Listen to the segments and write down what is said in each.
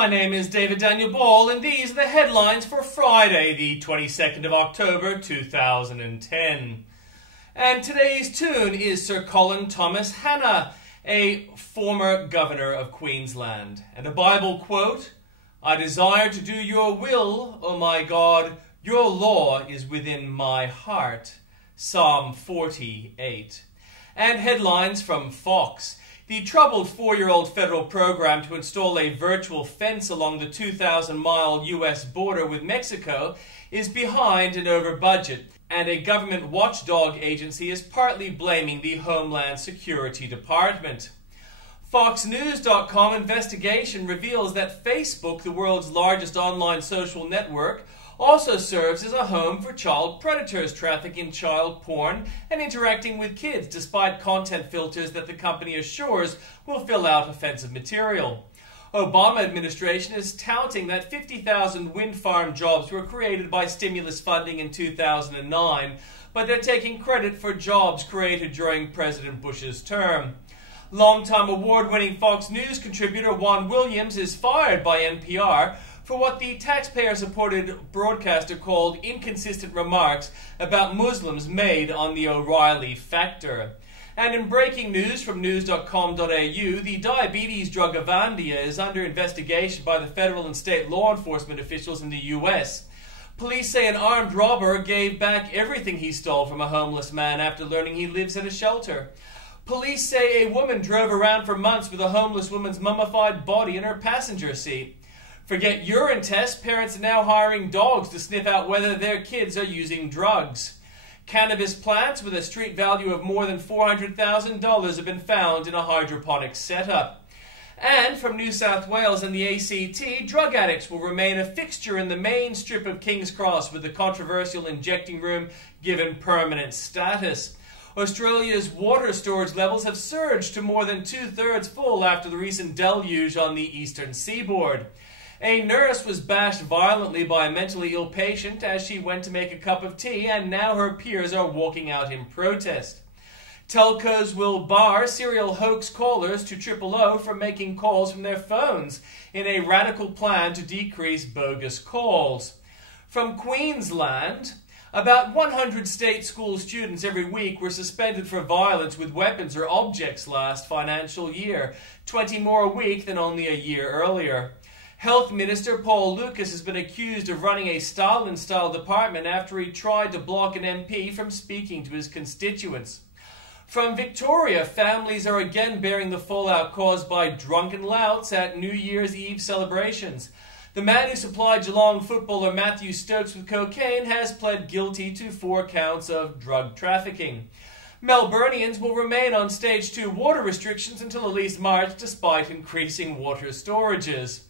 My name is David Daniel Ball, and these are the headlines for Friday, the 22nd of October, 2010. And today's tune is Sir Colin Thomas Hanna, a former governor of Queensland. And a Bible quote, "I desire to do your will, O my God, your law is within my heart." Psalm 48. And headlines from Fox. The troubled 4-year-old federal program to install a virtual fence along the 2,000-mile U.S. border with Mexico is behind and over budget, and a government watchdog agency is partly blaming the Homeland Security Department. FoxNews.com investigation reveals that Facebook, the world's largest online social network, also serves as a home for child predators trafficking child porn and interacting with kids despite content filters that the company assures will fill out offensive material. Obama administration is touting that 50,000 wind farm jobs were created by stimulus funding in 2009, but they're taking credit for jobs created during President Bush's term. Longtime award-winning Fox News contributor Juan Williams is fired by NPR for what the taxpayer-supported broadcaster called inconsistent remarks about Muslims made on the O'Reilly factor. And in breaking news from news.com.au, the diabetes drug Avandia is under investigation by the federal and state law enforcement officials in the U.S. Police say an armed robber gave back everything he stole from a homeless man after learning he lives in a shelter. Police say a woman drove around for months with a homeless woman's mummified body in her passenger seat. Forget urine tests, parents are now hiring dogs to sniff out whether their kids are using drugs. Cannabis plants with a street value of more than $400,000 have been found in a hydroponic setup. And from New South Wales and the ACT, drug addicts will remain a fixture in the main strip of King's Cross, with the controversial injecting room given permanent status. Australia's water storage levels have surged to more than 2/3 full after the recent deluge on the eastern seaboard. A nurse was bashed violently by a mentally ill patient as she went to make a cup of tea, and now her peers are walking out in protest. Telcos will bar serial hoax callers to 000 from making calls from their phones in a radical plan to decrease bogus calls. From Queensland, about 100 state school students every week were suspended for violence with weapons or objects last financial year, 20 more a week than only a year earlier. Health Minister Paul Lucas has been accused of running a Stalin-style department after he tried to block an MP from speaking to his constituents. From Victoria, families are again bearing the fallout caused by drunken louts at New Year's Eve celebrations. The man who supplied Geelong footballer Matthew Stokes with cocaine has pled guilty to 4 counts of drug trafficking. Melburnians will remain on Stage 2 water restrictions until at least March, despite increasing water storages.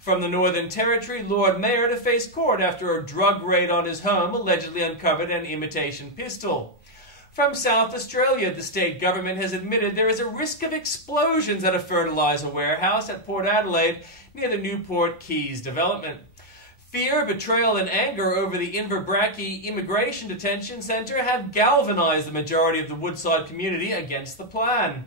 From the Northern Territory, Lord Mayor to face court after a drug raid on his home allegedly uncovered an imitation pistol. From South Australia, the state government has admitted there is a risk of explosions at a fertiliser warehouse at Port Adelaide near the Newport Keys development. Fear, betrayal and anger over the Inverbrackie Immigration Detention Centre have galvanised the majority of the Woodside community against the plan.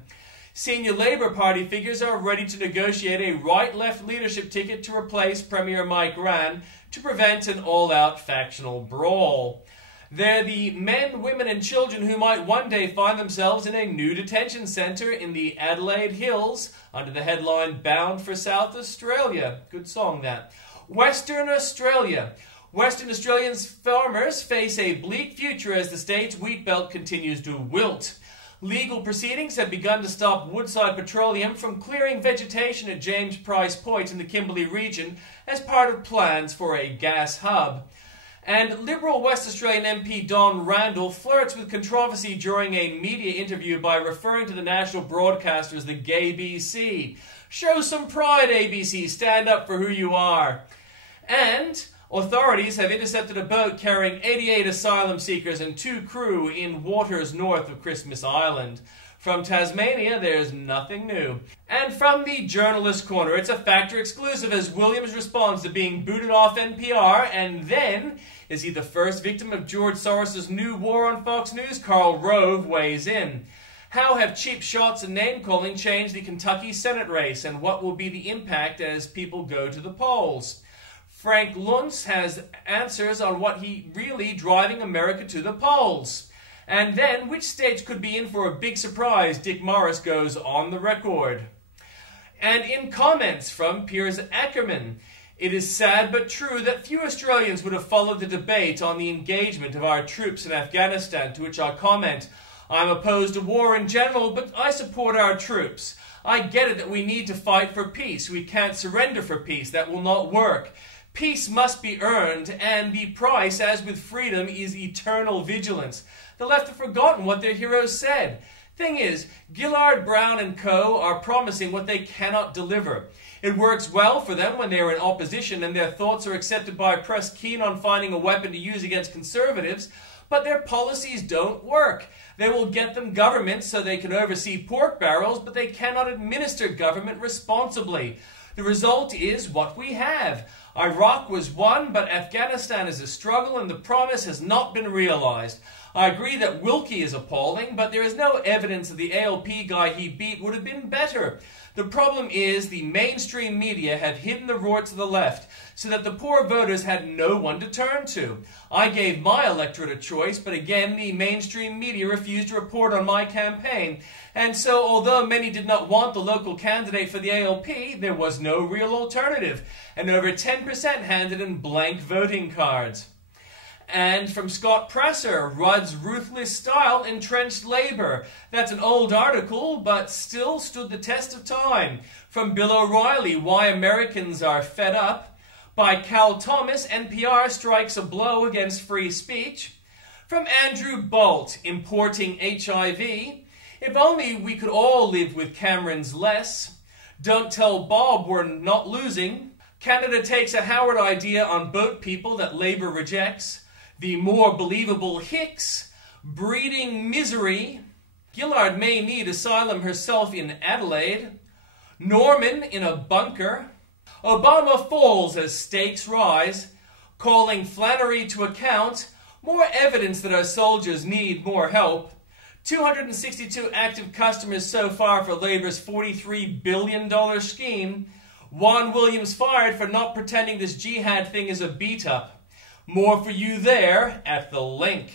Senior Labour Party figures are ready to negotiate a right-left leadership ticket to replace Premier Mike Rann to prevent an all-out factional brawl. They're the men, women and children who might one day find themselves in a new detention centre in the Adelaide Hills under the headline "Bound for South Australia." Good song, that. Western Australia. Western Australians farmers face a bleak future as the state's wheat belt continues to wilt. Legal proceedings have begun to stop Woodside Petroleum from clearing vegetation at James Price Point in the Kimberley region as part of plans for a gas hub. And Liberal West Australian MP Don Randall flirts with controversy during a media interview by referring to the national broadcaster as the Gay BC. Show some pride, ABC. Stand up for who you are. And authorities have intercepted a boat carrying 88 asylum seekers and 2 crew in waters north of Christmas Island. From Tasmania, there's nothing new. And from the Journalist Corner, it's a Factor exclusive as Williams responds to being booted off NPR, and then, is he the first victim of George Soros' new war on Fox News? Karl Rove weighs in. How have cheap shots and name-calling changed the Kentucky Senate race, and what will be the impact as people go to the polls? Frank Luntz has answers on what he really driving America to the polls. And then, which states could be in for a big surprise? Dick Morris goes on the record. And in comments from Piers Ackerman, it is sad but true that few Australians would have followed the debate on the engagement of our troops in Afghanistan, to which I comment, I'm opposed to war in general, but I support our troops. I get it that we need to fight for peace. We can't surrender for peace. That will not work. Peace must be earned, and the price, as with freedom, is eternal vigilance. The left have forgotten what their heroes said. Thing is, Gillard, Brown and co. are promising what they cannot deliver. It works well for them when they are in opposition and their thoughts are accepted by a press keen on finding a weapon to use against conservatives, but their policies don't work. They will get them government so they can oversee pork barrels, but they cannot administer government responsibly. The result is what we have. Iraq was won, but Afghanistan is a struggle and the promise has not been realized. I agree that Wilkie is appalling, but there is no evidence that the ALP guy he beat would have been better. The problem is the mainstream media have hidden the rorts of the left so that the poor voters had no one to turn to. I gave my electorate a choice, but again the mainstream media refused to report on my campaign. And so although many did not want the local candidate for the ALP, there was no real alternative. And over 10% handed in blank voting cards. And from Scott Presser, Rudd's ruthless style entrenched labor. That's an old article, but still stood the test of time. From Bill O'Reilly, Why Americans Are Fed Up. By Cal Thomas, NPR strikes a blow against free speech. From Andrew Bolt, Importing HIV. If only we could all live with Cameron's less. Don't tell Bob we're not losing. Canada takes a Howard idea on boat people that Labour rejects. The more believable Hicks, Breeding Misery. Gillard may need asylum herself in Adelaide. Norman in a bunker. Obama falls as stakes rise. Calling Flannery to account. More evidence that our soldiers need more help. 262 active customers so far for Labour's $43 billion scheme. Juan Williams fired for not pretending this jihad thing is a beat-up. More for you there at the link.